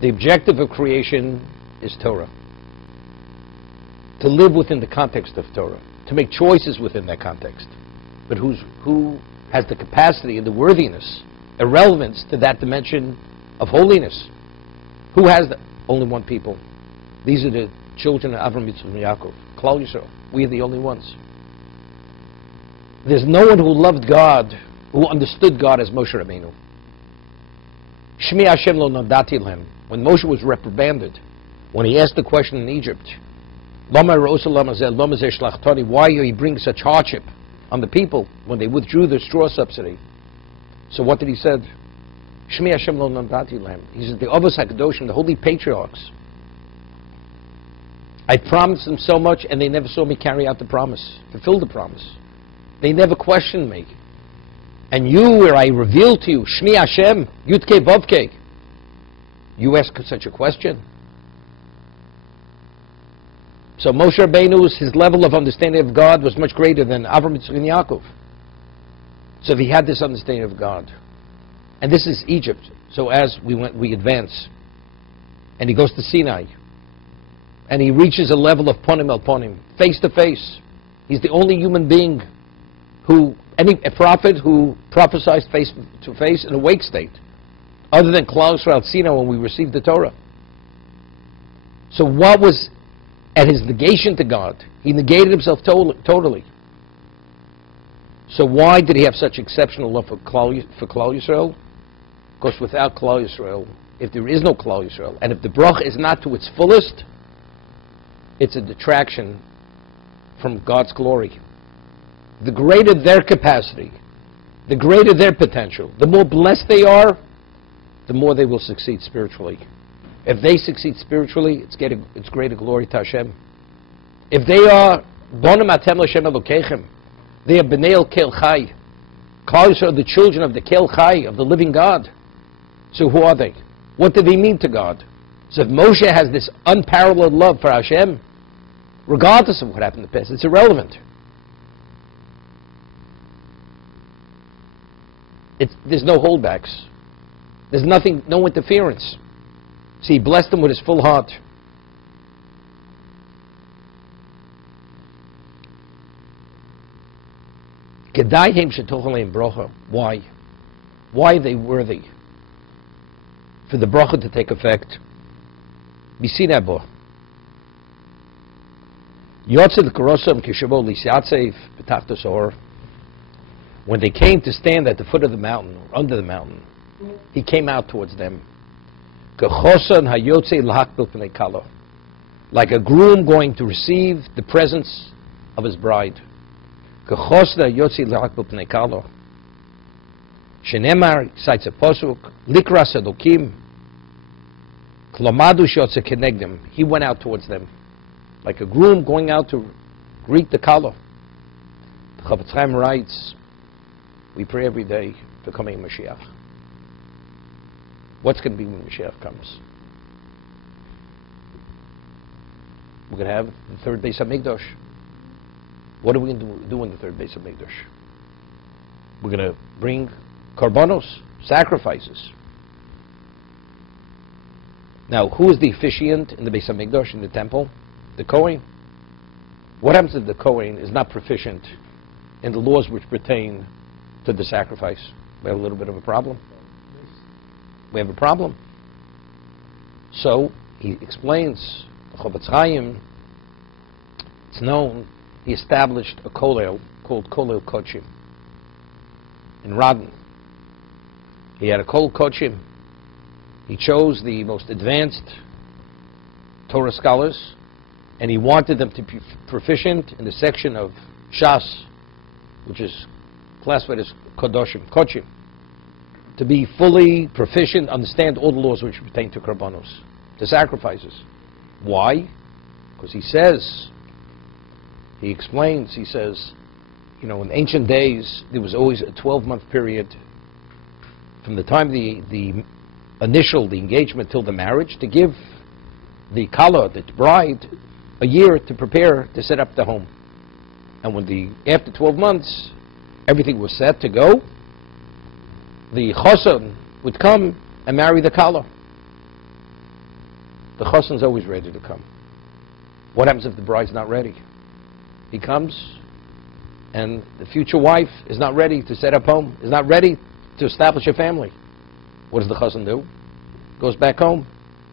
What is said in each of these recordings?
The objective of creation is Torah. To live within the context of Torah, to make choices within that context. But who has the capacity and the worthiness, a relevance to that dimension of holiness? Who has that? Only one people. These are the children of Avram, Yitzchak, and Yaakov. Klal Yisrael. We are the only ones. There's no one who loved God, who understood God as Moshe Rabbeinu. Shmi Hashem lo nodati lehem. When Moshe was reprimanded, when he asked the question in Egypt, Lama rosa lama zeh, lama zeh shlachtani, why are you bringing such hardship on the people when they withdrew the straw subsidy? So what did he say? Shmi Hashem lo nodati lehem. He said, the Avos HaKadoshim, the holy patriarchs, I promised them so much and they never saw me carry out the promise, fulfill the promise. They never questioned me. And you, where I revealed to you, Shmi Hashem, Yudke Vavke, you ask such a question? So Moshe Rabbeinu's, his level of understanding of God was much greater than Avram, Yitzchak, and Yaakov. So he had this understanding of God. And this is Egypt. So as we advance, and he goes to Sinai, and he reaches a level of Ponim El Ponim, face to face. He's the only human being a prophet who prophesied face to face in a wake state, other than Klal Yisrael at Sinai when we received the Torah. So what was at his negation to God? He negated himself totally. So why did he have such exceptional love for Klal Yisrael? Because without Klal Yisrael, if there is no Klal Yisrael, and if the bracha is not to its fullest, it's a detraction from God's glory. The greater their capacity, the greater their potential, the more blessed they are, the more they will succeed spiritually. If they succeed spiritually, it's greater glory to Hashem. If they are Bonim Atem L'Shem Elokechem, they are Bnei El Kel Chai. Klal Yisrael are the children of the Kel Chai, of the living God. So who are they? What do they mean to God? So if Moshe has this unparalleled love for Hashem, regardless of what happened in the past, it's irrelevant. There's no holdbacks. There's nothing, no interference. See, he blessed them with his full heart. Why? Why are they worthy for the bracha to take effect? When they came to stand at the foot of the mountain, or under the mountain, he came out towards them. Like a groom going to receive the presence of his bride. Shenemar cites a posuk, Likras Elokim, Klomadu Shotze Kenegdim. He went out towards them, like a groom going out to greet the Kala. The Chafetz Chaim writes, we pray every day for coming Mashiach. What's going to be when Mashiach comes? We're going to have the third Beis HaMikdash. What are we going to do in the third Beis HaMikdash? We're going to bring korbanos, sacrifices. Now, who is the officiant in the Beis HaMikdash, in the temple? The Kohen. What happens if the Kohen is not proficient in the laws which pertain to the sacrifice? We have a little bit of a problem. We have a problem. So, he explains, the Chafetz Chaim, it's known, he established a kollel called Kollel Kochim in Radin. He had a Kollel Kochim. He chose the most advanced Torah scholars, and he wanted them to be proficient in the section of Shas, which is classified as Kodoshim, Kochim, to be fully proficient, understand all the laws which pertain to korbanos, to sacrifices. Why? Because he says, he explains, he says, you know, in ancient days, there was always a 12-month period from the time the engagement till the marriage, to give the kala, the bride, a year to prepare to set up the home. And when after 12 months, everything was set to go, the choson would come and marry the Kala. The Chassan's always ready to come. What happens if the bride's not ready? He comes, and the future wife is not ready to set up home, is not ready to establish a family. What does the Chassan do? Goes back home.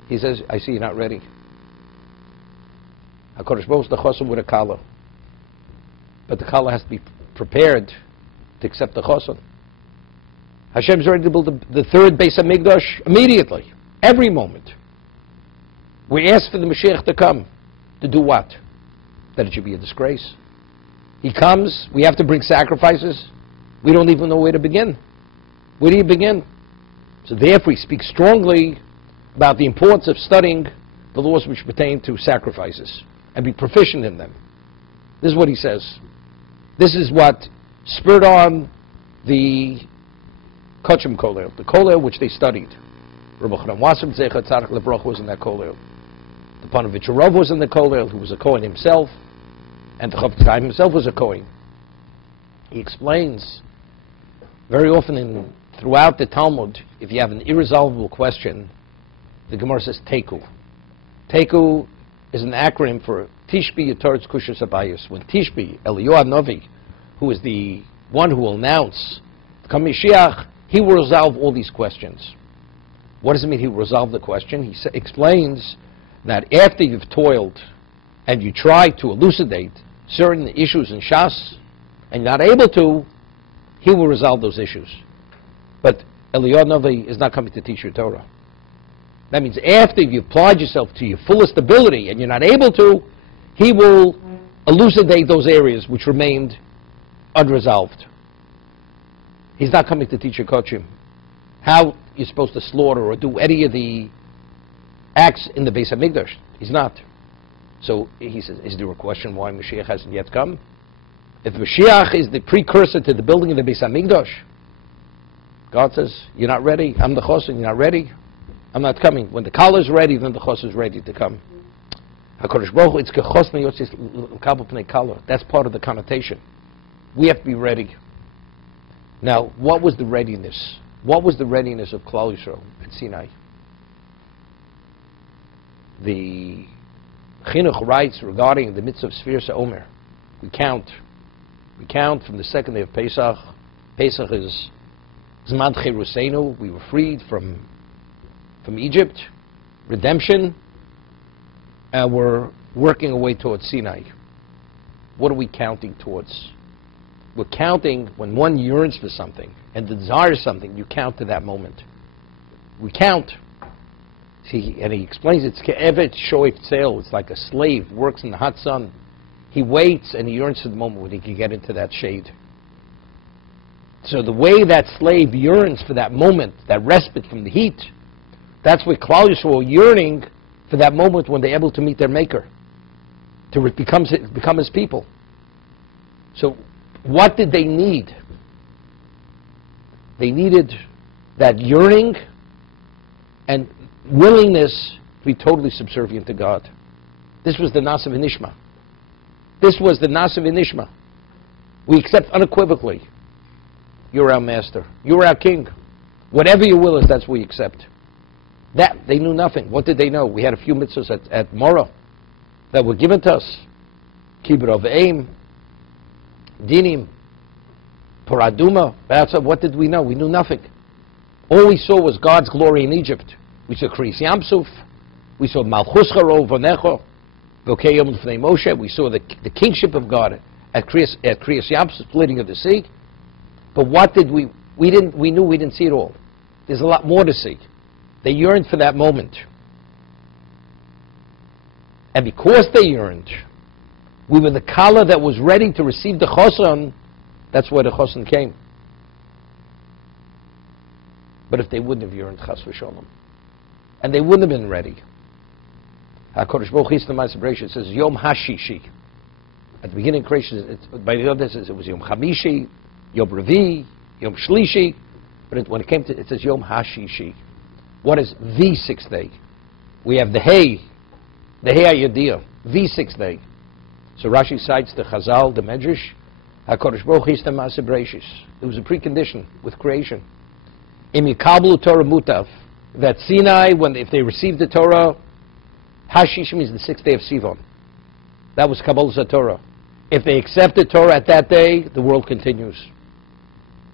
He says, I see you're not ready. HaKadosh Baruch Hu the Chassan with a Kala. But the Kala has to be prepared to accept the Chassan. Hashem is ready to build the third Beis HaMikdash immediately, every moment. We ask for the Mashiach to come. To do what? That it should be a disgrace. He comes, we have to bring sacrifices. We don't even know where to begin. Where do you begin? So therefore we speak strongly about the importance of studying the laws which pertain to sacrifices and be proficient in them. This is what he says. This is what spurred on the Kochim Kolel, the Kolel which they studied. Rabbi Kalatsky Zecher Tzaddik Levrach was in that Kolel. The Panovich Rav was in the Kolel, who was a Kohen himself, and the Chofetz Chaim himself was a Kohen. He explains very often throughout the Talmud, if you have an irresolvable question, the Gemara says Teku. Teku is an acronym for Tishbi Yitoretz Kushas Abayis. When Tishbi, Eliyahu Novi, who is the one who will announce the coming Mashiach, he will resolve all these questions. What does it mean he will resolve the question? He explains that after you've toiled and you try to elucidate certain issues in Shas, and you're not able to, he will resolve those issues. But Eliyahu Novi is not coming to teach your Torah. That means after you've applied yourself to your fullest ability and you're not able to, he will elucidate those areas which remained unresolved. He's not coming to teach your Kochim how you're supposed to slaughter or do any of the acts in the Beis HaMikdash. He's not. So he says, is there a question why Mashiach hasn't yet come? If Mashiach is the precursor to the building of the Beis HaMikdash, God says, you're not ready. I'm the Chassan, you're not ready. I'm not coming. When the Kala is ready, then the Chassan is ready to come. HaKadosh Baruch Hu, it's kechosna yotzis l'kabel pnei Kala. That's part of the connotation. We have to be ready. Now, what was the readiness? What was the readiness of Klal Yisrael at Sinai? The Chinuch writes regarding the mitzvah of Sfiras HaOmer. We count from the second day of Pesach. Pesach is Zman Cheruseinu. We were freed from Egypt, redemption, and we're working our way towards Sinai. What are we counting towards? We're counting when one yearns for something and desires something, you count to that moment. We count. See, and he explains it's ke'evet shoif tzel. It's like a slave works in the hot sun. He waits and he yearns for the moment when he can get into that shade. So the way that slave yearns for that moment, that respite from the heat, that's what Klal Yisrael are yearning for, that moment when they're able to meet their Maker, to become His people. So what did they need? They needed that yearning and willingness to be totally subservient to God. This was the Nasa v'Nishma. This was the Nasa v'Nishma. We accept unequivocally, you're our master, you're our king. Whatever your will is, that's what we accept. That, they knew nothing. What did they know? We had a few mitzvahs at Morah that were given to us. Kibbur of Aim, Dinim, Paraduma. What did we know? We knew nothing. All we saw was God's glory in Egypt. We saw Kriyas Yamsuf. We saw Malchus Charo Vonecho, Vokei Yom L'fnei Moshe. We saw the kingship of God at Kriyas Yamsuf, splitting of the sea. But what did we knew we didn't see it all. There's a lot more to see. They yearned for that moment. And because they yearned, we were the Kala that was ready to receive the Chassan. That's where the Chassan came. But if they wouldn't have yearned, Chas v'Shalom, and they wouldn't have been ready, HaKadosh Baruch Hu it says Yom HaShishi. At the beginning of creation, by the other it was Yom Chamishi, Yom Revi, Yom Shlishi. But when it came to it says Yom HaShishi. What is the sixth day? We have the Hay Ayadiyah, the sixth day. So Rashi cites the Chazal, the Medrash, HaKadosh Baruch Hu It was a precondition with creation. Im yikablu Torah mutav. That Sinai, if they received the Torah, Hashish means the 6th day of Sivan. That was Kabbalah Torah. If they accept the Torah at that day, the world continues.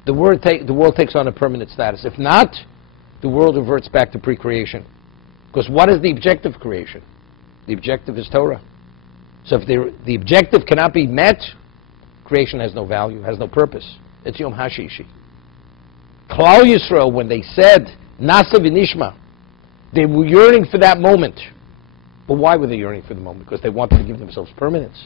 The world takes on a permanent status. If not, the world reverts back to pre-creation. Because what is the objective of creation? The objective is Torah. So if the objective cannot be met, creation has no value, has no purpose. It's Yom Hashishi. Klal Yisrael, when they said, Nasa v'nishma, they were yearning for that moment. But why were they yearning for the moment? Because they wanted to give themselves permanence.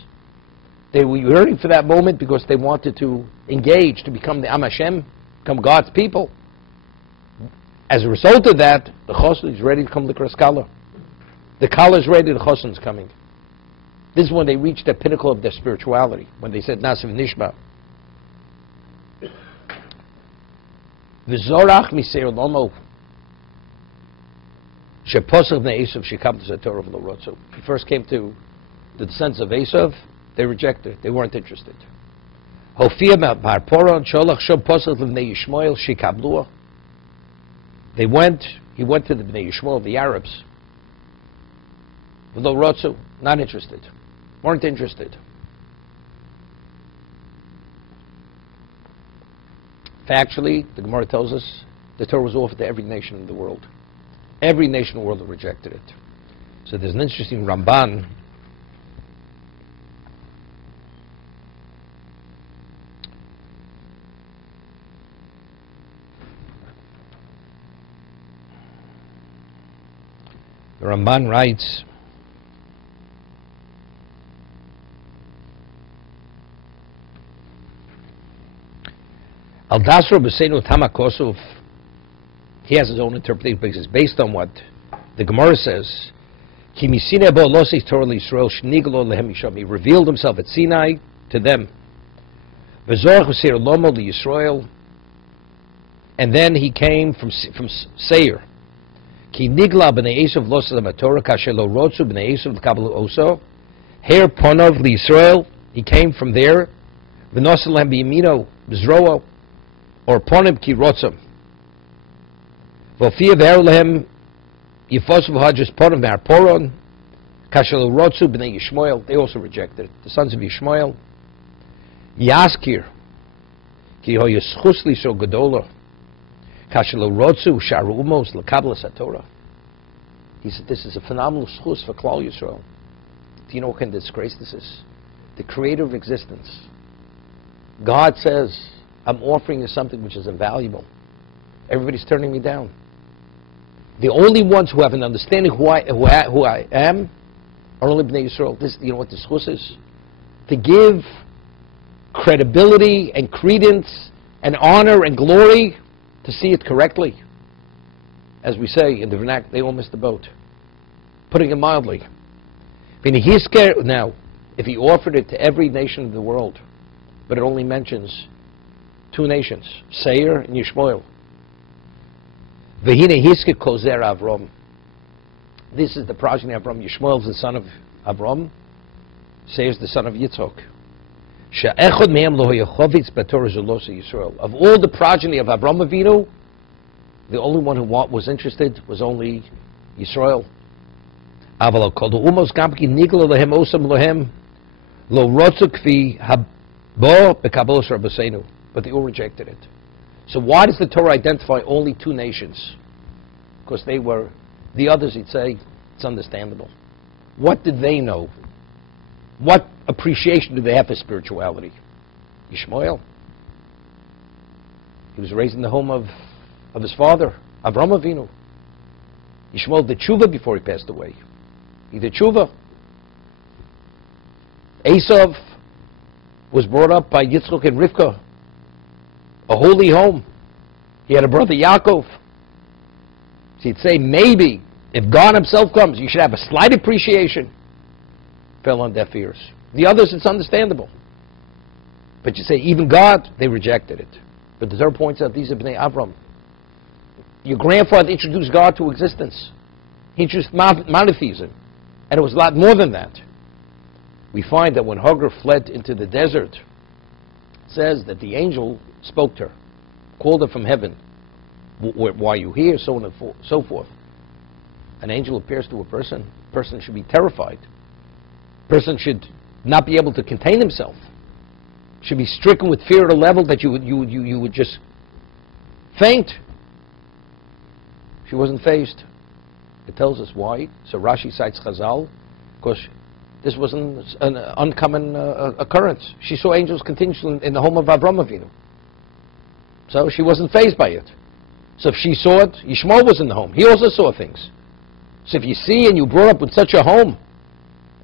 They were yearning for that moment because they wanted to engage, to become the Am Hashem, become God's people. As a result of that, the Chosin is ready to come to Kala. The Kala is ready, the Chosin is coming. This is when they reached the pinnacle of their spirituality, when they said Nasa v'nishma. V'zorach miseir lomo sheposach b'nei Esav shekablu zatorah v'lo rotzu. He first came to the descendants of Esav. They rejected. They weren't interested. Hofia b'harporon sholach shom posach b'nei Yishmael shekabluah. He went to the Bnei Yishmael, the Arabs. V'lo rotzu, not interested. Weren't interested. Factually, the Gemara tells us the Torah was offered to every nation in the world. Every nation in the world rejected it. So there's an interesting Ramban. The Ramban writes, Al Dasra B'Seinu Tamakosov, he has his own interpretation because it's based on what the Gemara says. He revealed himself at Sinai to them. And then he came from Seir. Hair Ponov L'Yisrael, he came from there. V'nosalem b'yamino b'zroa, or Ponim ki rotzam. V'ofia v'her Yifos v'hadras Ponim v'harporon, Kashelo rotzu b'nei Yishmael, they also rejected it. The sons of Yishmael. Yaskir, ki ho yischus li so gadola, Kashelo rotzu sharu umos l'kabla satorah. He said, this is a phenomenal schus for Klal Yisrael. Do you know what kind of disgrace this is? The creator of existence. God says, I'm offering you something which is invaluable. Everybody's turning me down. The only ones who have an understanding who I am are only Bnei Yisrael. This, you know what the schus is? To give credibility and credence and honor and glory, to see it correctly. As we say in the vernacular, they all missed the boat. Putting it mildly. Now, if he offered it to every nation of the world, but it only mentions 2 nations, Seir and Yishmael. Avram. This is the progeny of Avram. Yishmael is the son of Avram. Seir is the son of Yitzchok. Of all the progeny of Avram Avinu, the only one who was interested was only Yisrael. But they all rejected it. So why does the Torah identify only 2 nations? Because they were, the others, he'd say, it's understandable. What did they know? What appreciation did they have for spirituality? Yishmael. He was raised in the home of his father, Avram Avinu. Yishmael did tshuva before he passed away. He did tshuva. Esav was brought up by Yitzchok and Rivka, a holy home. He had a brother Yaakov. So he'd say, maybe, if God himself comes, you should have a slight appreciation. Fell on deaf ears. The others, it's understandable. But you say, even God, they rejected it. But the Torah points out, these are Bnei Avram. Your grandfather introduced God to existence. He introduced monotheism. And it was a lot more than that. We find that when Hagar fled into the desert, it says that the angel spoke to her, called her from heaven. Why are you here? So on and so forth. An angel appears to a person. Person should be terrified. Person should not be able to contain himself. Should be stricken with fear at a level that you would just faint. She wasn't fazed. It tells us why. So Rashi cites Chazal, because this wasn't an uncommon occurrence. She saw angels continuously in the home of Avram Avinu. So she wasn't fazed by it. So if she saw it, Yishmael was in the home. He also saw things. So if you see and you brought up with such a home,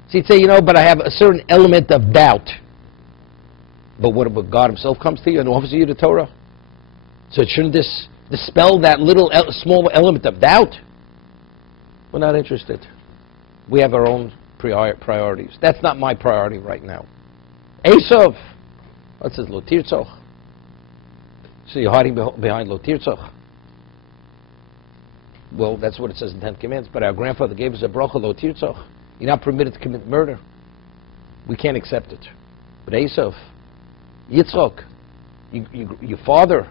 so he'd say, but I have a certain element of doubt. But what about God himself comes to you and offers you the Torah? So shouldn't this dispel that little small element of doubt? We're not interested. We have our own priorities. That's not my priority right now. Esav, what says Lo Tirtzach? So you're hiding behind Lo Tirtzach. Well, that's what it says in the Ten Commandments. But our grandfather gave us a bracha Lo Tirtzach. You're not permitted to commit murder. We can't accept it. But Esav, Yitzchak, your father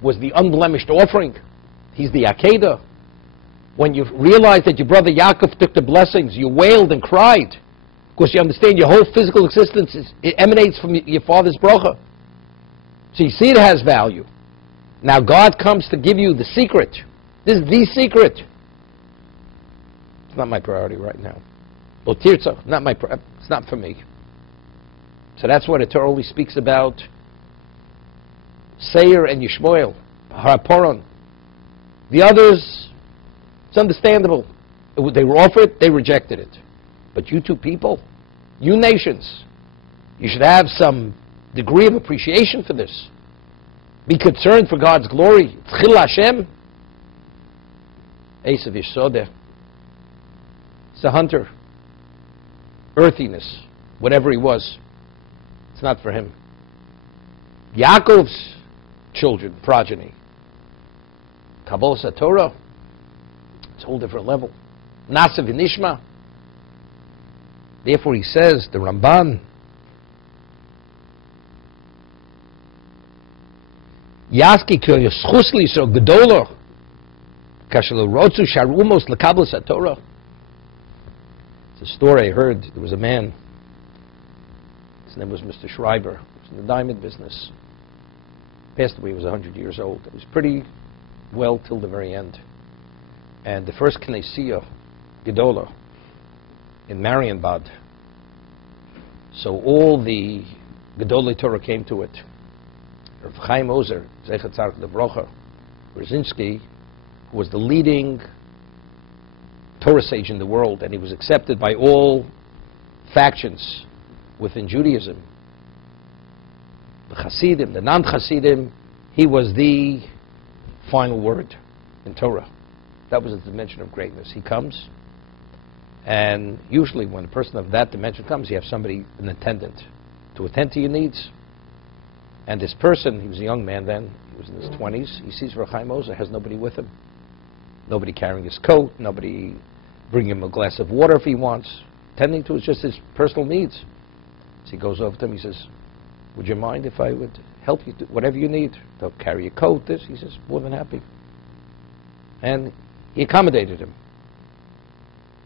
was the unblemished offering. He's the Akedah. When you realized that your brother Yaakov took the blessings, you wailed and cried, because you understand your whole physical existence it emanates from your father's bracha. So you see it has value. Now God comes to give you the secret. This is the secret. It's not my priority right now. Lo Tirtzach, it's not for me. So that's why the Torah only speaks about Seir and Yishmael, Haraporon. The others, it's understandable. They were offered, they rejected it. But you two people, you nations, you should have some degree of appreciation for this. Be concerned for God's glory. Tchil Hashem. Esav Yisodeh. It's a hunter. Earthiness. Whatever he was. It's not for him. Yaakov's children, progeny. Kabbalah Torah. It's a whole different level. Nasa v'nishma. Therefore he says, the Ramban, Yaski kyo yischusli so gedolo kashelo rotzu sharumos lekablas Torah. It's a story I heard. There was a man. His name was Mr. Schreiber. He was in the diamond business. Passed away. He was 100 years old. He was pretty well till the very end. And the first Knessia Gedola in Marienbad. So all the Gedolei Torah came to it. Rav Chaim Ozer, Zeichat Tzarech Lebrocha, Brzezinski, who was the leading Torah sage in the world, and he was accepted by all factions within Judaism. The Hasidim, the non-Hasidim, he was the final word in Torah. That was a dimension of greatness. He comes, and usually when a person of that dimension comes, you have somebody, an attendant, to attend to your needs. And this person, he was a young man then, he was in his 20s, he sees Rav Chaim Ozer has nobody with him. Nobody carrying his coat, nobody bringing him a glass of water if he wants. Tending to just his personal needs. So he goes over to him, he says, would you mind if I would help you, whatever you need? They'll carry a coat, this. He says, more than happy. And he accommodated him.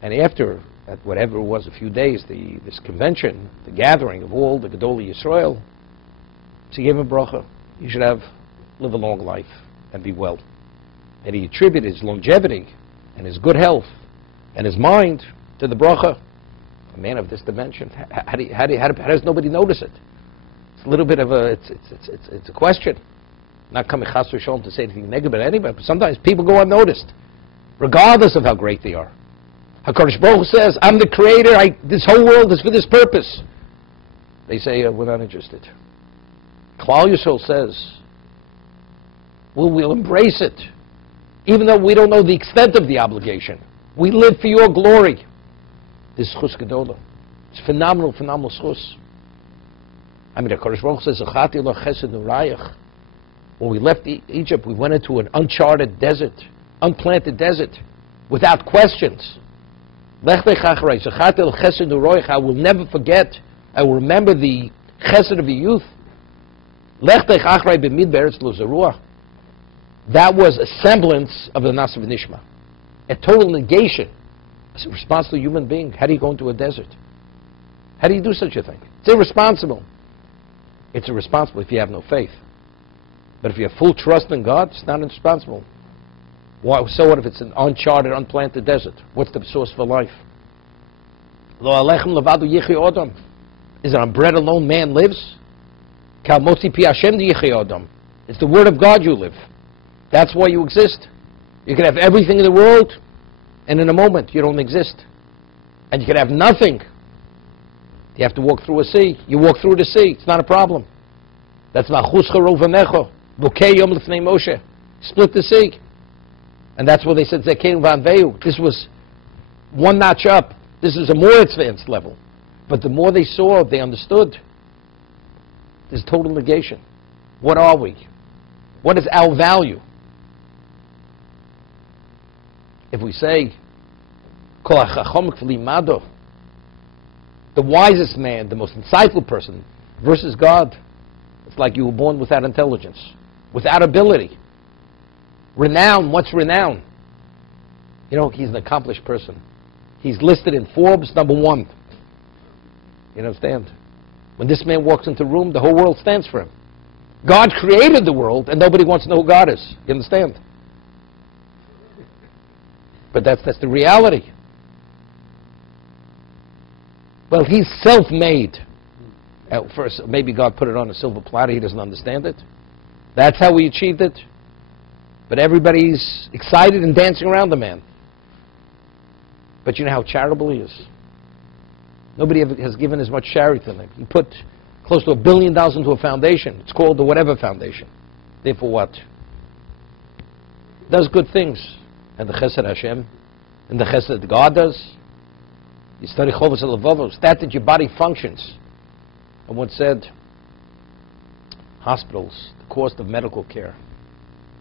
And after, at whatever it was, a few days, this convention, the gathering of all the Gedolei Yisrael, so he gave him bracha. You should live a long life and be well. And he attributed his longevity and his good health and his mind to the bracha. A man of this dimension, how does nobody notice it? It's a little bit of it's a question. Not coming chas v'shalom to say anything negative about anybody, but sometimes people go unnoticed, regardless of how great they are. HaKadosh Baruch Hu says, I'm the creator, this whole world is for this purpose. They say, we're not interested. Klal Yisrael says, we'll embrace it, even though we don't know the extent of the obligation. We live for your glory. This is chus gedola. It's phenomenal schus. I mean, the HaKadosh Baruch Hu says, Zachati lo chesed nurayach. When we left Egypt, we went into an uncharted desert, unplanted desert, without questions. Lech lech acharei, Zachati lo chesed nurayach. I will never forget. I will remember the chesed of the youth. Lech lech acharei b'midbar eretz lo zarua. That was a semblance of the Nasa V'Nishma. A total negation. As a responsible human being, how do you go into a desert? How do you do such a thing? It's irresponsible. It's irresponsible if you have no faith. But if you have full trust in God, it's not irresponsible. Why, so what if it's an uncharted, unplanted desert? What's the source for life? Lo alechem levadu yichya odam. Is it on bread alone man lives? Kal motzi pi Hashem yichya odam. It's the word of God you live. That's why you exist. You can have everything in the world, and in a moment you don't exist. And you can have nothing. You have to walk through a sea. You walk through the sea. It's not a problem. That's machuscha rovanecho. Bukei yom lefnei Moshe. Split the sea. And that's what they said, Zekein Vanveu. This was one notch up. This is a more advanced level. But the more they saw, they understood. There's total negation. What are we? What is our value? If we say, Kol hachachom k'limado, the wisest man, the most insightful person, versus God, it's like you were born without intelligence, without ability. Renown, what's renown? You know, he's an accomplished person. He's listed in Forbes #1. You understand? When this man walks into a room, the whole world stands for him. God created the world, and nobody wants to know who God is. You understand? But that's the reality. Well, he's self-made. At first, maybe God put it on a silver platter. He doesn't understand it. That's how we achieved it. But everybody's excited and dancing around the man. But you know how charitable he is? Nobody ever has given as much charity to him. He put close to $1 billion into a foundation. It's called the whatever foundation. Therefore what? Does good things. And the chesed Hashem, and the chesed that God does. You study Chovos HaLevavos. That your body functions. I once said, hospitals, the cost of medical care.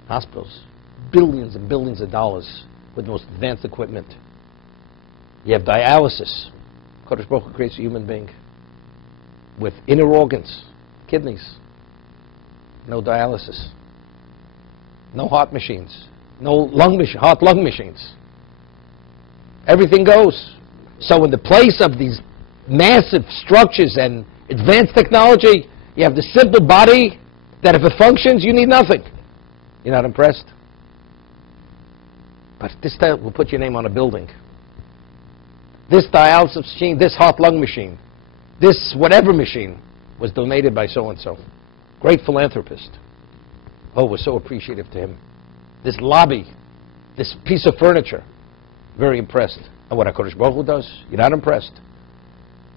Hospitals, billions and billions of dollars with the most advanced equipment. You have dialysis. Kodesh Baruch Hu creates a human being with inner organs, kidneys, no dialysis, no heart machines, no heart-lung machines. Everything goes. So in the place of these massive structures and advanced technology, you have the simple body that if it functions, you need nothing. You're not impressed? But this time we'll put your name on a building. This dialysis machine, this heart-lung machine, this whatever machine was donated by so-and-so. Great philanthropist. Oh, we're so appreciative to him. This lobby, this piece of furniture, very impressed. And what HaKadosh Baruch Hu does, you're not impressed.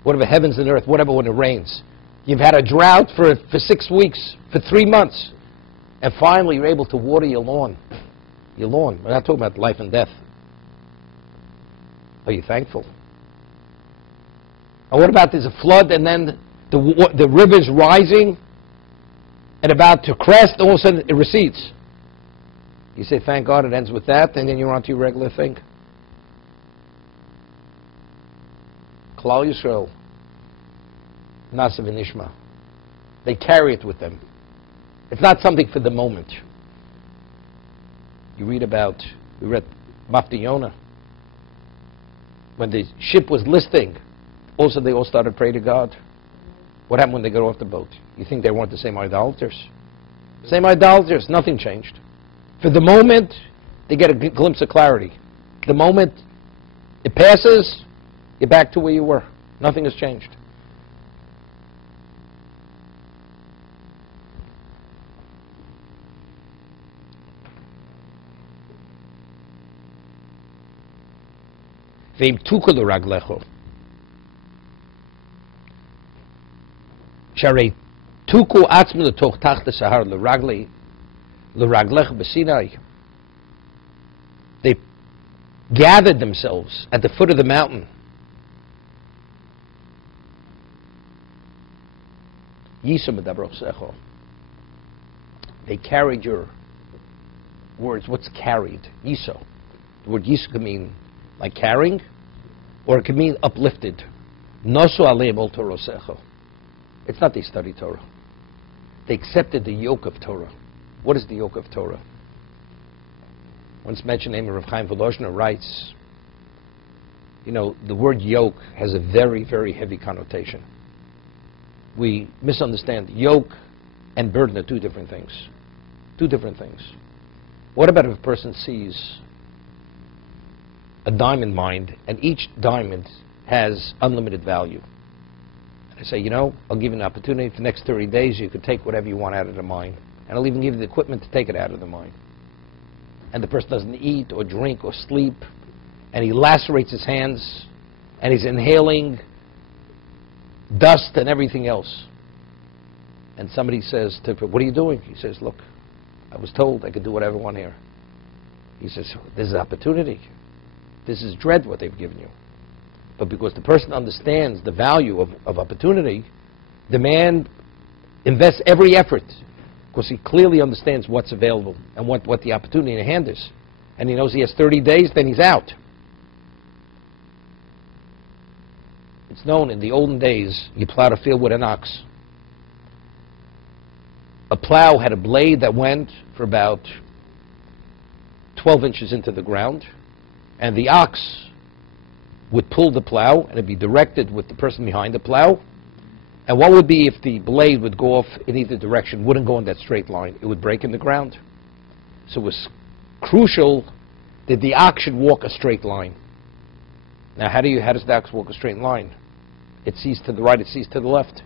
Whatever heavens and earth, whatever when it rains. You've had a drought for 6 weeks, for 3 months. And finally, you're able to water your lawn. Your lawn. We're not talking about life and death. Are you thankful? And what about there's a flood and then the river's rising and about to crest, all of a sudden it recedes. You say, thank God it ends with that, and then you're on to your regular thing. Klal Yisrael, Nasa V'Nishma. They carry it with them. It's not something for the moment. We read Mafti Yonah. When the ship was listing, also they all started praying to God. What happened when they got off the boat? You think they weren't the same idolaters? Same idolaters, nothing changed. For the moment, they get a glimpse of clarity. The moment it passes, you're back to where you were. Nothing has changed. Ve'im tuku l'raglecho. Sharei tuku atzmi l'toch tachta sahar l'raglecho b'Sinai. They gathered themselves at the foot of the mountain. Yisum edabrosecho. They carried your words. What's carried? Yiso. The word yiso can mean like carrying, or it can mean uplifted. Nosu aleim ol torosecho. It's not they study Torah. They accepted the yoke of Torah. What is the yoke of Torah? once mentioned the name of Rav Chaim Volozhiner, writes, you know, the word yoke has a very, very heavy connotation. We misunderstand. Yoke and burden are two different things. Two different things. What about if a person sees a diamond mine and each diamond has unlimited value? And I say, you know, I'll give you an opportunity for the next 30 days you could take whatever you want out of the mine. And I'll even give you the equipment to take it out of the mine. And the person doesn't eat or drink or sleep, and he lacerates his hands, and he's inhaling dust and everything else. And somebody says to him, what are you doing? He says, look, I was told I could do whatever I want here. He says, this is opportunity. This is dread what they've given you. But because the person understands the value of opportunity, the man invests every effort because he clearly understands what's available and what the opportunity in hand is. And he knows he has 30 days, then he's out. It's known in the olden days, you plowed a field with an ox. A plow had a blade that went for about 12 inches into the ground, and the ox would pull the plow, and it'd be directed with the person behind the plow. And what would be if the blade would go off in either direction? Wouldn't go in that straight line. It would break in the ground. So it was crucial that the ox should walk a straight line. Now, how does the ox walk a straight line? It sees to the right, it sees to the left.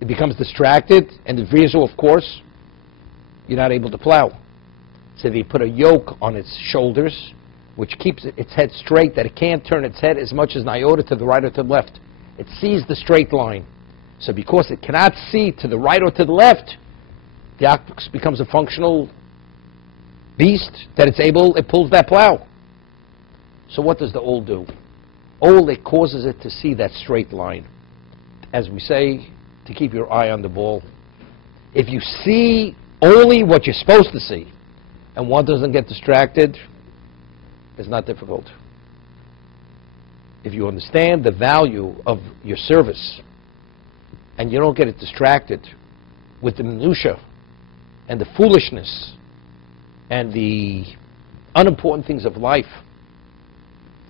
It becomes distracted, and it veers off course. You're not able to plow. So they put a yoke on its shoulders, which keeps its head straight, that it can't turn its head as much as an iota to the right or to the left. It sees the straight line. So because it cannot see to the right or to the left, the ox becomes a functional beast that it pulls that plow. So what does the old do? Old, it causes it to see that straight line. As we say, to keep your eye on the ball. If you see only what you're supposed to see, and one doesn't get distracted, it's not difficult. If you understand the value of your service, and you don't get it distracted with the minutia and the foolishness and the unimportant things of life,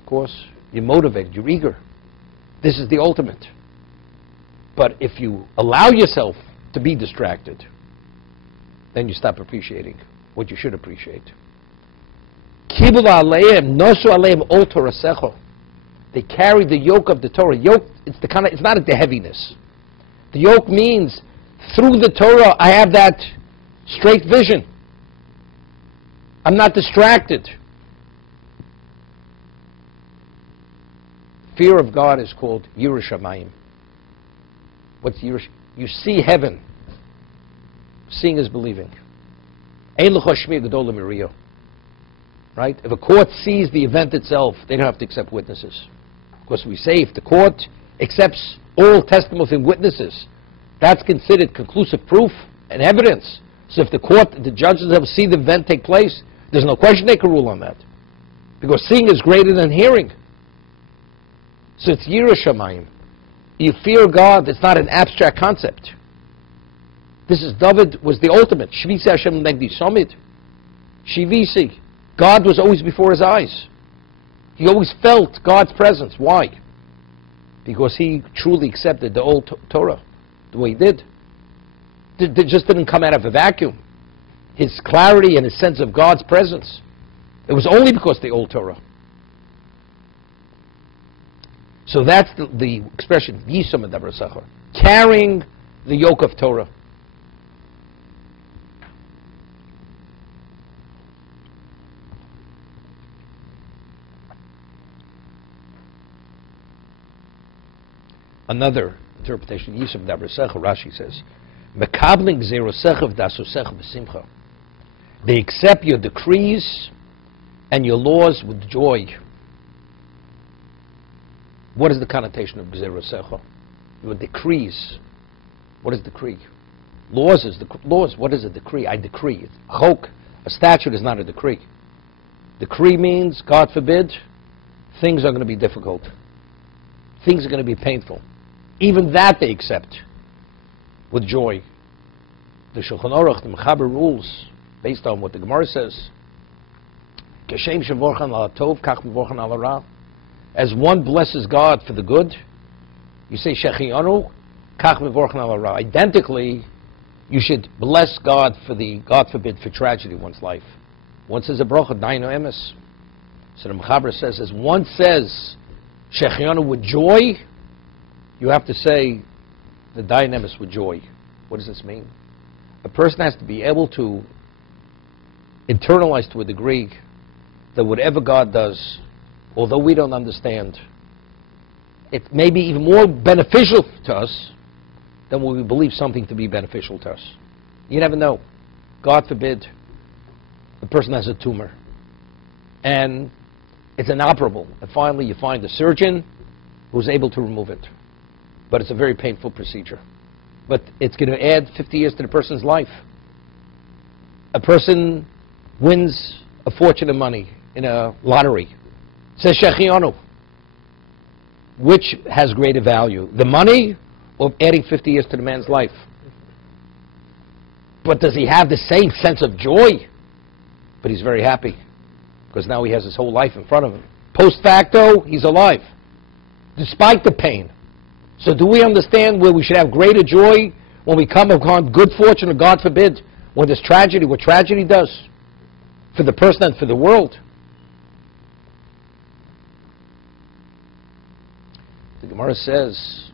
of course, you're motivated, you're eager. This is the ultimate. But if you allow yourself to be distracted, then you stop appreciating what you should appreciate. They carry the yoke of the Torah. Yoke, it's not the heaviness. The yoke means through the Torah I have that straight vision. I'm not distracted. Fear of God is called Yiras Shamayim. What's Yiras? You see heaven. Seeing is believing. Ein l'cha shmiya gedola miriyo. Right? If a court sees the event itself, they don't have to accept witnesses. Because we say if the court accepts oral testimony and witnesses, that's considered conclusive proof and evidence. So if the judges ever see the event take place, there's no question they can rule on that. Because seeing is greater than hearing. So it's Yiras Shamayim. You fear God, it's not an abstract concept. David was the ultimate. Shvisi Hashem Negdi Somid. Shivisi. God was always before his eyes. He always felt God's presence. Why? Because he truly accepted the old Torah the way he did. It just didn't come out of a vacuum. His clarity and his sense of God's presence, it was only because of the old Torah. So that's the expression, Yisum Adavar, carrying the yoke of Torah. Another interpretation, Yisum Adavar, Rashi says, Mekabling zerosecha v'dasosecha b'simcha. They accept your decrees and your laws with joy. What is the connotation of zerosecha? Your decrees. What is decree? Laws is laws. What is a decree? I decree. Chok. A statute is not a decree. Decree means, God forbid, things are going to be difficult. Things are going to be painful. Even that they accept with joy. The Shulchan Aruch, the Mechaber rules, based on what the Gemara says, As one blesses God for the good, you say Shechianu, Kach Mevorchan Al Hara. Identically, you should bless God for the, God forbid, for tragedy in one's life. One says a bracha, Dainu Emes. So the Mechaber says, as one says Shechianu with joy, you have to say the Dainu Emes with joy. What does this mean? A person has to be able to internalize to a degree that whatever God does, although we don't understand, it may be even more beneficial to us than when we believe something to be beneficial to us. You never know. God forbid, the person has a tumor, and it's inoperable, and finally you find a surgeon who's able to remove it. But it's a very painful procedure. But it's going to add 50 years to the person's life. A person wins a fortune of money in a lottery. Says Shechianu. Which has greater value? The money or adding 50 years to the man's life? But does he have the same sense of joy? But he's very happy because now he has his whole life in front of him. Post facto, he's alive, despite the pain. So do we understand where we should have greater joy when we come upon good fortune, or God forbid, when there's tragedy, what tragedy does for the person and for the world? The Gemara says,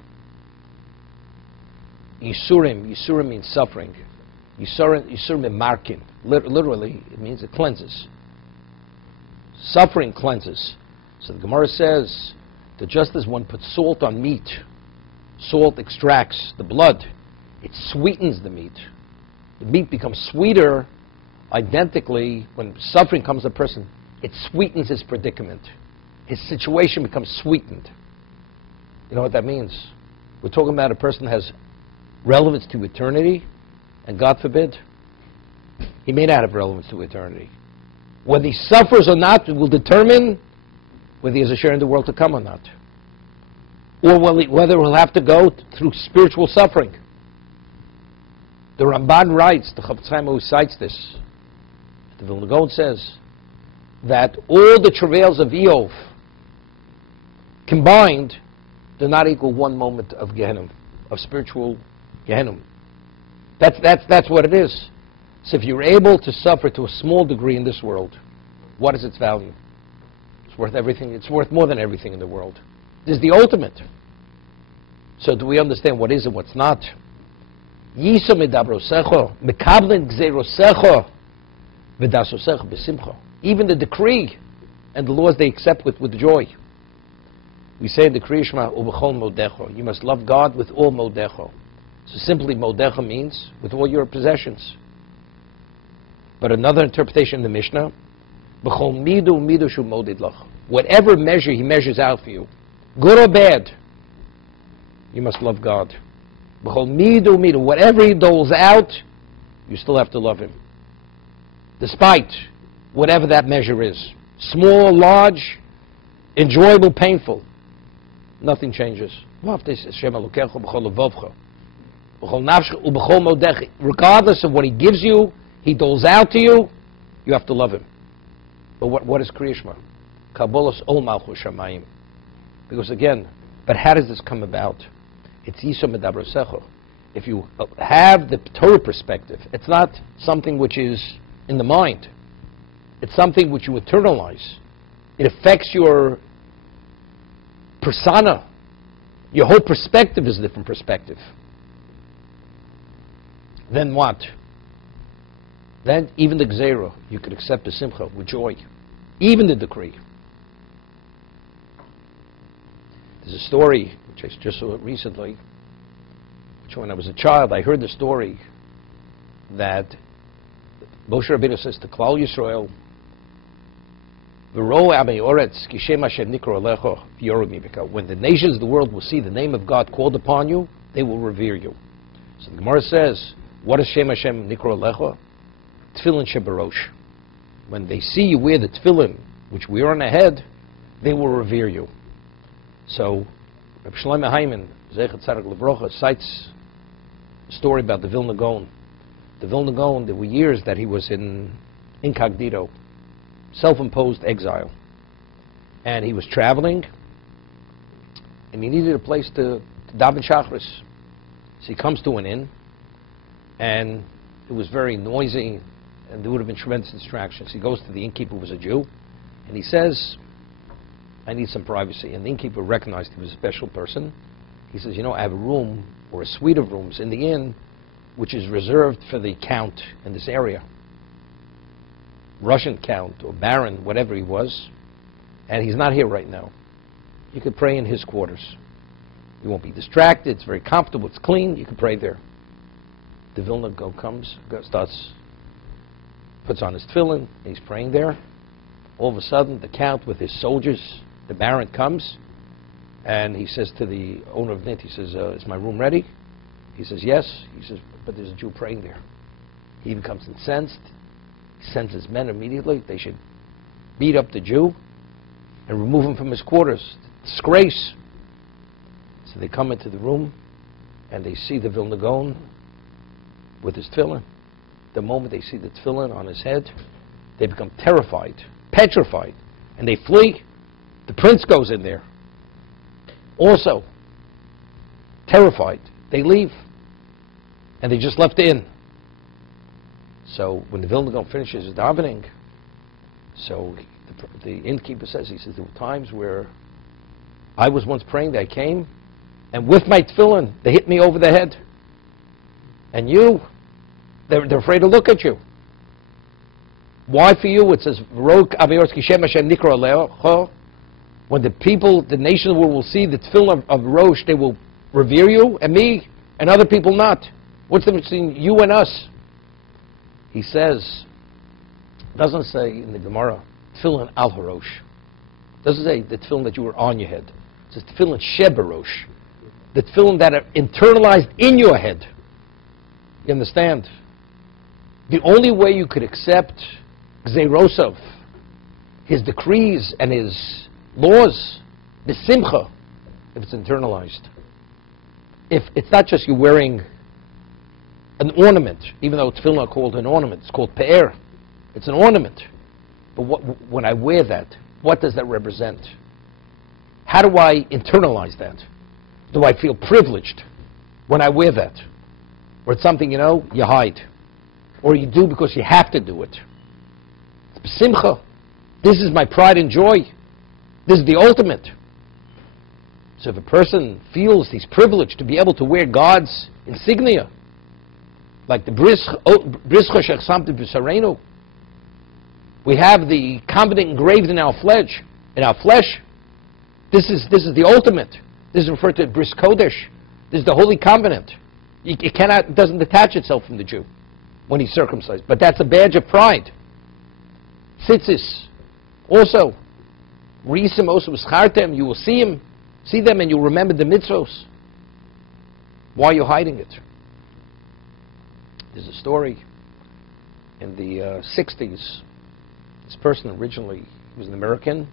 Yisurim. Yisurim means suffering. Yisurim markin. Literally, it means it cleanses. Suffering cleanses. So the Gemara says that just as one puts salt on meat, salt extracts the blood, it sweetens the meat. The meat becomes sweeter. Identically, when suffering comes to a person, it sweetens his predicament. His situation becomes sweetened. You know what that means? We're talking about a person that has relevance to eternity, and God forbid, he may not have relevance to eternity. Whether he suffers or not will determine whether he has a share in the world to come or not. Or whether he'll have to go through spiritual suffering. The Ramban writes, the Chafetz Chaim who cites this, the Vilna Gaon says, that all the travails of Eov combined do not equal one moment of Gehenna, of spiritual Gehenna. That's what it is. So if you're able to suffer to a small degree in this world, what is its value? It's worth everything. It's worth more than everything in the world. This is the ultimate. So do we understand what is and what's not? Even the decree and the laws they accept with joy. We say in the Kriya Shema, you must love God with all modecho. So simply modecho means with all your possessions. But another interpretation in the Mishnah, whatever measure he measures out for you, good or bad, you must love God. Whatever he doles out, you still have to love him. Despite whatever that measure is. Small, large, enjoyable, painful. Nothing changes. Regardless of what he gives you, he doles out to you, you have to love him. But what is Kriya Shema? Kabbalas ol malchus shamayim. Because again, but how does this come about? It's Yisur Medabrasecho. If you have the Torah perspective, it's not something which is in the mind. It's something which you internalize. It affects your persona. Your whole perspective is a different perspective. Then what? Then even the Gzeira, you could accept the Simcha with joy. Even the decree. There's a story, which I just saw recently, which when I was a child, I heard the story that Moshe Rabbeinu says to Klal Yisrael, when the nations of the world will see the name of God called upon you, they will revere you. So the Gemara says, what is Shem Hashem Nikro Alecha? Tefillin Shebarosh. When they see you wear the tefillin, which we are on the head, they will revere you. So, Rabbi Shlomo Hyman, Zechat Tzaddik Levrocha, cites a story about the Vilna Gaon. The Vilna Gaon, there were years that he was in incognito, self-imposed exile. And he was traveling, and he needed a place to daven Shachris. So he comes to an inn, and it was very noisy, and there would have been tremendous distractions. He goes to the innkeeper, who was a Jew, and he says, I need some privacy. And the innkeeper recognized he was a special person. He says, you know, I have a room, or a suite of rooms in the inn, which is reserved for the count in this area. Russian count, or baron, whatever he was, and he's not here right now. You could pray in his quarters. You won't be distracted, it's very comfortable, it's clean, you can pray there. The Vilna comes, puts on his tefillin, and he's praying there. All of a sudden, the count with his soldiers, the baron comes, and he says to the owner of the inn, he says, is my room ready? He says, yes. He says, but there's a Jew praying there. He becomes incensed. He sends his men immediately. They should beat up the Jew and remove him from his quarters. Disgrace. So they come into the room, and they see the Vilna Gaon with his tefillin. The moment they see the tefillin on his head, they become terrified, petrified, and they flee. The prince goes in there. Also, terrified. They leave, and they just left the inn. So when the Vilna Gaon finishes his davening, so the innkeeper says, he says, there were times where I was once praying, that I came, and with my tefillin, they hit me over the head. And you, they're afraid to look at you. Why for you? It says, when the people, the nation of the world will see the tefillin of Rosh, they will revere you, and me, and other people not. What's the difference between you and us? He says, doesn't say in the Gemara, tefillin al harosh. Doesn't say the tefillin that you were on your head. It says tefillin shebarosh. The tefillin that are internalized in your head. You understand? The only way you could accept Gzeirosov, his decrees and his laws, the simcha, if it's internalized. If it's not just you wearing an ornament, even though tefillin are called an ornament, it's called pe'er. It's an ornament. But when I wear that, what does that represent? How do I internalize that? Do I feel privileged when I wear that? Or it's something, you know, you hide. Or you do because you have to do it. It's simcha. This is my pride and joy. This is the ultimate. So if a person feels he's privileged to be able to wear God's insignia, like the Brischa Shech Samti B'Sarenu, we have the covenant engraved in our flesh. This is the ultimate. This is referred to as Bris Kodesh. This is the holy covenant. It doesn't detach itself from the Jew when he's circumcised. But that's a badge of pride. Tzitzis. Also, Risim also Schartem, you will see them and you'll remember the mitzvos. Why are you hiding it? There's a story in the 60s. This person originally was an American,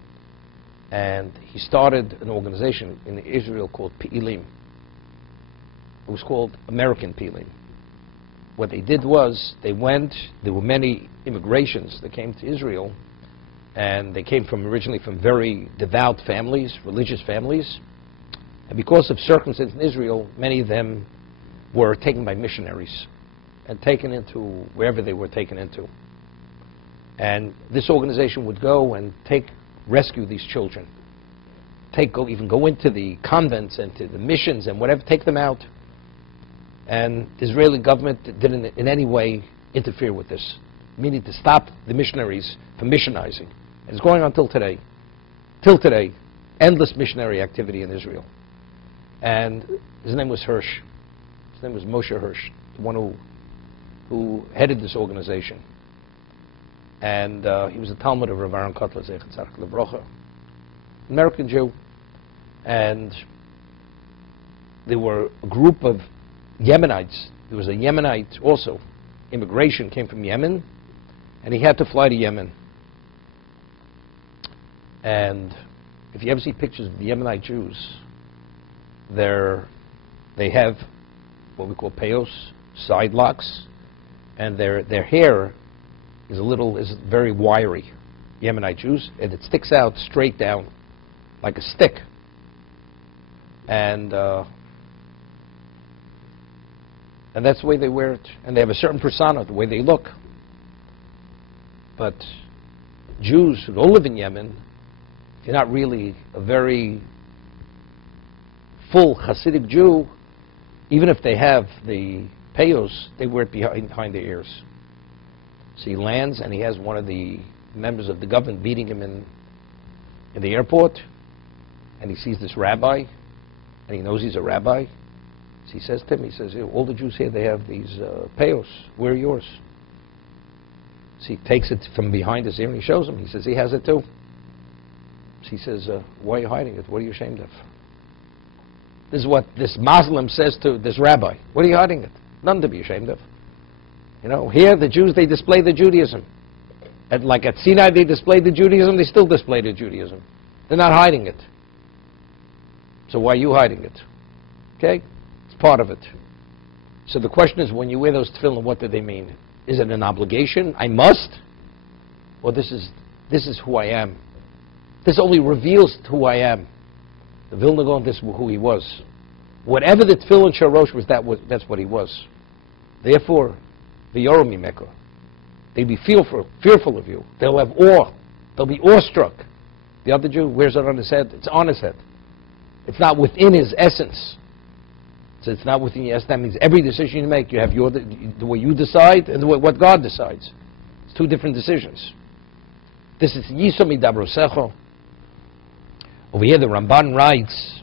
and he started an organization in Israel called Pi'ilim. It was called American Pi'ilim. What they did was, there were many immigrations that came to Israel, and they came originally from very devout families, religious families, and because of circumstances in Israel, many of them were taken by missionaries and taken into wherever they were taken into. And this organization would go and rescue these children, even go into the convents and to the missions and whatever, take them out. And the Israeli government didn't in any way interfere with this, meaning to stop the missionaries from missionizing. And it's going on till today. Till today, endless missionary activity in Israel. And his name was Hirsch. His name was Moshe Hirsch, the one who headed this organization. And he was a Talmud of Rav Aaron Kotler, Zecher Tzaddik Livrocha, American Jew. And there were a group of Yemenites. There was a Yemenite also. Immigration came from Yemen, and he had to fly to Yemen. And if you ever see pictures of the Yemenite Jews, they have what we call peyos, side locks, and their hair is very wiry. Yemenite Jews, and it sticks out straight down like a stick. And that's the way they wear it. And they have a certain persona, the way they look. But Jews who don't live in Yemen, if you're not really a very full Hasidic Jew, even if they have the payos, they wear it behind their ears. So he lands, and he has one of the members of the government beating him in the airport, and he sees this rabbi, and he knows he's a rabbi. So he says to him, he says, all the Jews here, they have these payos. Where are yours? So he takes it from behind his ear, and he shows him. He says, he has it too. So he says, why are you hiding it? What are you ashamed of? This is what this Muslim says to this rabbi. What are you hiding it? Nothing to be ashamed of. You know, here the Jews, they display the Judaism. Like at Sinai, they displayed the Judaism, they still display the Judaism. They're not hiding it. So why are you hiding it? Okay? It's part of it. So the question is, when you wear those tefillin, what do they mean? Is it an obligation? I must? Or this is who I am. This only reveals who I am. The Vilna Gaon, this is who he was. Whatever the tefillin sharosh was, that's what he was. Therefore, v'yoram mimeka. They'd be fearful of you. They'll have awe. They'll be awestruck. The other Jew wears it on his head. It's on his head. It's not within his essence. So it's not within your essence. That means every decision you make, you have the way you decide and what God decides. It's two different decisions. This is Yiso Midabrosecho. Over here, the Ramban writes,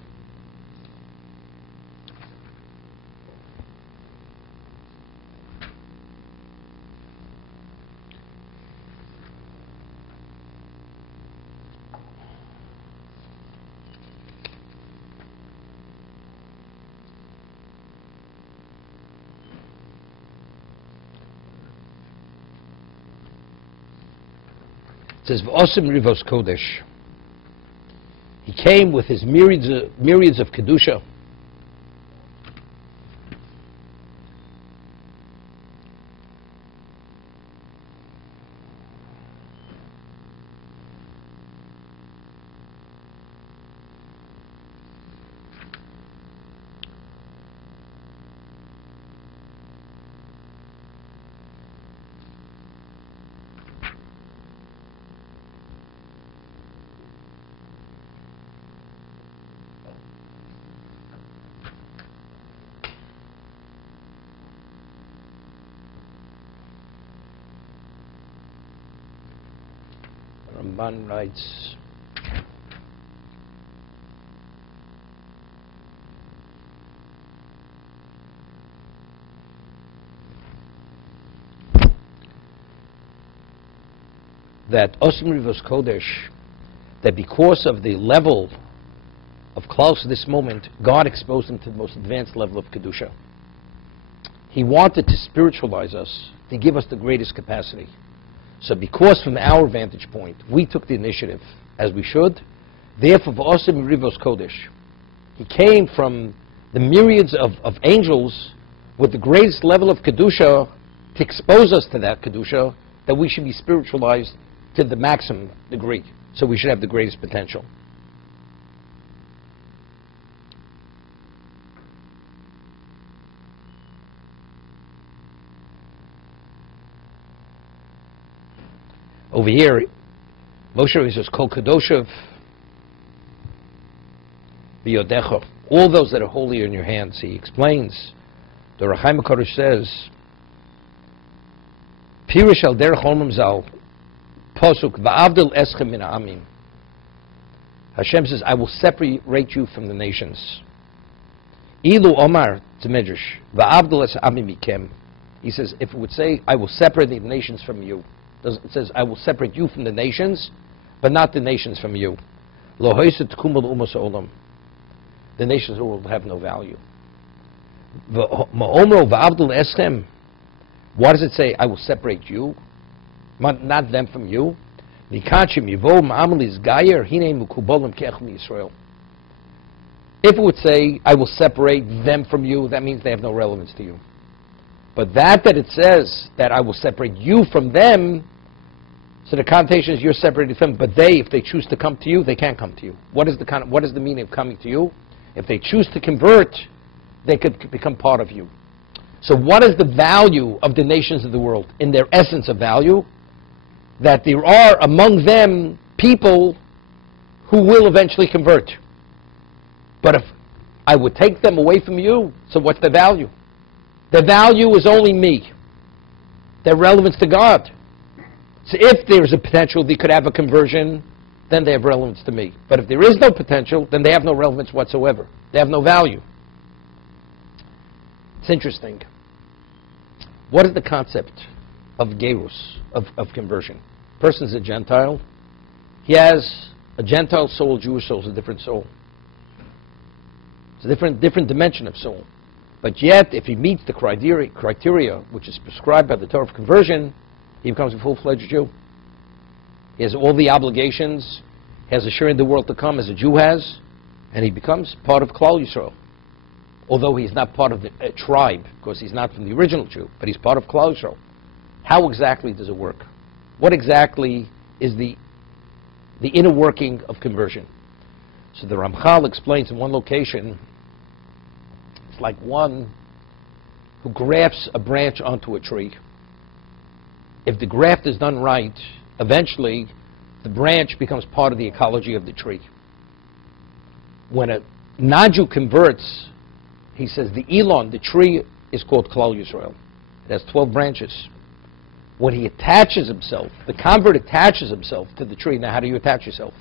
it says, V'osim Rivos Kodesh. He came with his myriads of Kedusha. Ramban writes, that Osim Rivos Kodesh, that because of the level of Klaus at this moment, God exposed him to the most advanced level of Kedusha. He wanted to spiritualize us, to give us the greatest capacity. So because from our vantage point, we took the initiative, as we should, therefore, V'osim Rivos Kodesh, he came from the myriads of angels with the greatest level of Kedusha to expose us to that Kedusha, that we should be spiritualized to the maximum degree. So we should have the greatest potential. Over here, Moshe says, Kol Kadoshev B'yodecha. All those that are holy are in your hands. He explains. The Rechaim HaKadosh says, Pirish al derech olmam zal, Posuk, Va'avdil eschem min ha'amim. Hashem says, I will separate you from the nations. Ilu Omar to Medrash, Va'avdil es ha'amim mikem. He says, if it would say, I will separate the nations from you. It says, I will separate you from the nations, but not the nations from you. Lo hoiset kumul umas olam. The nations will have no value. Ma'omro va'avdul eschem. Why does it say, I will separate you, not them from you? Nikachim yivo ma'amalis gayer hine mukubolim ke'echmi Yisrael. If it would say, I will separate them from you, that means they have no relevance to you. But that it says that I will separate you from them, So the connotation is you're separated from them, but they, if they choose to come to you, they can't come to you. What is the meaning of coming to you? If they choose to convert, they could become part of you. So what is the value of the nations of the world? In their essence of value, that there are among them people who will eventually convert. But if I would take them away from you, so what's the value? The value is only me. Their relevance to God. So if there's a potential they could have a conversion, then they have relevance to me. But if there is no potential, then they have no relevance whatsoever. They have no value. It's interesting. What is the concept of gerus, of conversion? A person's a Gentile. He has a Gentile soul, a Jewish soul is a different soul. It's a different dimension of soul. But yet, if he meets the criteria which is prescribed by the Torah of conversion, he becomes a full-fledged Jew. He has all the obligations, he has a share in the world to come as a Jew has, and he becomes part of Klal Yisrael. Although he's not part of the tribe, because he's not from the original Jew, but he's part of Klal Yisrael. How exactly does it work? What exactly is the inner working of conversion? So the Ramchal explains in one location, it's like one who grafts a branch onto a tree. If the graft is done right, eventually the branch becomes part of the ecology of the tree. When a non-Jew converts, he says the Elon, the tree, is called Klal Yisrael. It has 12 branches. When he attaches himself, the convert attaches himself to the tree. Now, how do you attach yourself?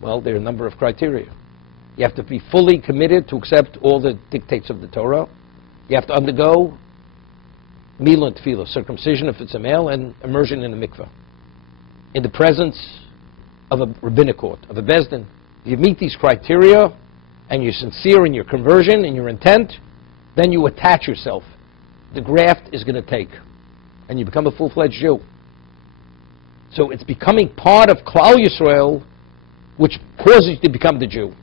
Well, there are a number of criteria. You have to be fully committed to accept all the dictates of the Torah. You have to undergo Milah and Tefillah, circumcision if it's a male, and immersion in a mikveh. In the presence of a rabbinic court, of a bezdin. You meet these criteria, and you're sincere in your conversion, in your intent, then you attach yourself. The graft is going to take, and you become a full-fledged Jew. So it's becoming part of Klal Yisrael, which causes you to become the Jew.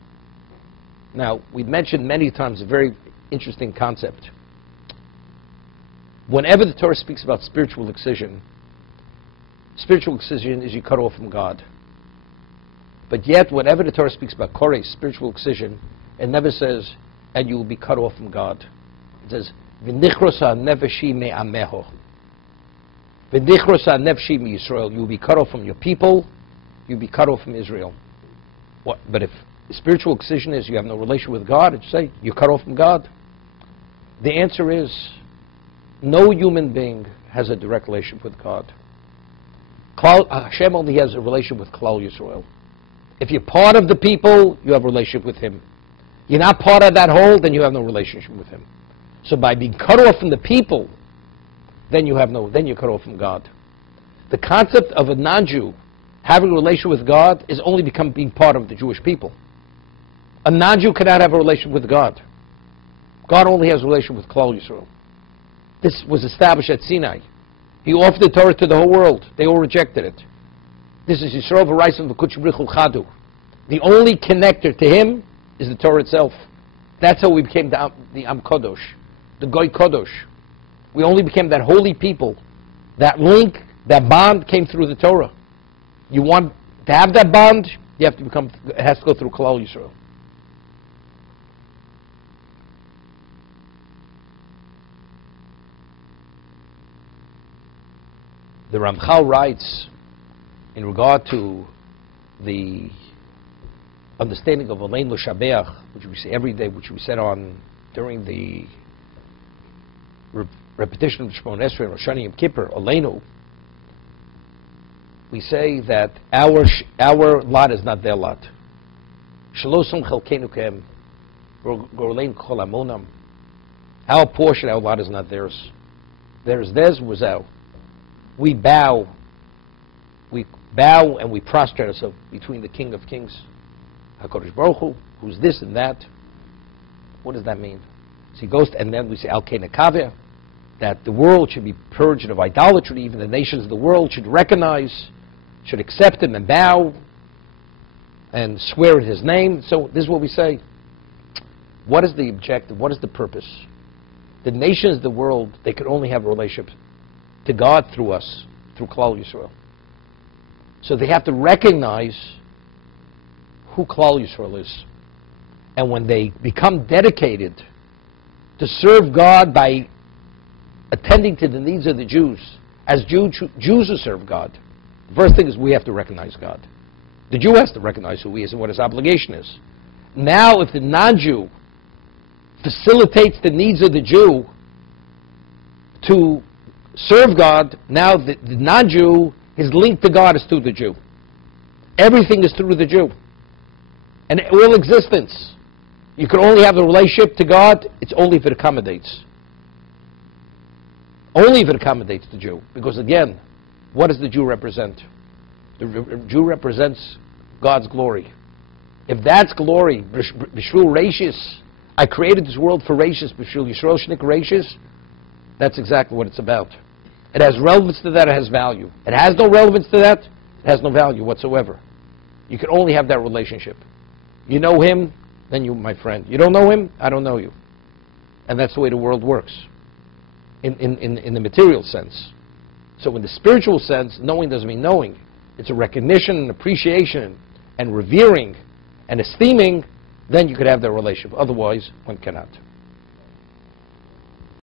Now, we've mentioned many times a very interesting concept. Whenever the Torah speaks about spiritual excision is you cut off from God. But yet, whenever the Torah speaks about koreh, spiritual excision, it never says, and you will be cut off from God. It says, v'nichrosa nefeshi me'ameho. V'nichrosa nefeshi me'Yisrael. You will be cut off from your people, you will be cut off from Israel. What? But if spiritual excision is you have no relation with God, it's say, you're cut off from God. The answer is, no human being has a direct relationship with God. Hashem only has a relation with Klal Yisrael. If you're part of the people, you have a relationship with Him. You're not part of that whole, then you have no relationship with Him. So by being cut off from the people, then you're cut off from God. The concept of a non-Jew having a relation with God is only being part of the Jewish people. A non-Jew cannot have a relation with God. God only has a relation with Klal Yisrael. This was established at Sinai. He offered the Torah to the whole world. They all rejected it. This is Yisrael v'Raisa v'Kuch Brichu Chadu. The only connector to him is the Torah itself. That's how we became the Am Kodosh, the Goy Kodosh. We only became that holy people. That link, that bond came through the Torah. You want to have that bond, you have to become. It has to go through Klal Yisrael. The Ramchal writes in regard to the understanding of Alein L'Shabeach, which we say every day, which we said on during the repetition of Shemon Esrei, Rosh Hashanah, Yom Kippur, Aleinu, we say that our lot is not their lot. Shalosum chelkeinu kehem, gorlein kol amonam. Our portion, our lot is not theirs. Theirs was our. We bow and we prostrate ourselves between the King of Kings, HaKadosh Baruch Hu, who's this and that. What does that mean? So he goes, and then we say, Al Kaveh, that the world should be purged of idolatry, even the nations of the world should recognize, should accept him and bow and swear in his name. So this is what we say. What is the objective? What is the purpose? The nations of the world, they could only have a relationship to God through us, through Klal Yisrael. So they have to recognize who Klal Yisrael is. And when they become dedicated to serve God by attending to the needs of the Jews, as Jews who serve God, the first thing is we have to recognize God. The Jew has to recognize who he is and what his obligation is. Now, if the non-Jew facilitates the needs of the Jew to serve God, now the non-Jew, his link to God is through the Jew. Everything is through the Jew. And all existence. You can only have the relationship to God, it's only if it accommodates. Only if it accommodates the Jew. Because again, what does the Jew represent? The Jew represents God's glory. If that's glory, B'shul Rashis, I created this world for Rashis, B'shul Yisrael Shnik Rashis, that's exactly what it's about. It has relevance to that, it has value. It has no relevance to that, it has no value whatsoever. You can only have that relationship. You know him, then you're my friend. You don't know him, I don't know you. And that's the way the world works, in the material sense. So in the spiritual sense, knowing doesn't mean knowing. It's a recognition and appreciation and revering and esteeming, then you could have that relationship. Otherwise, one cannot.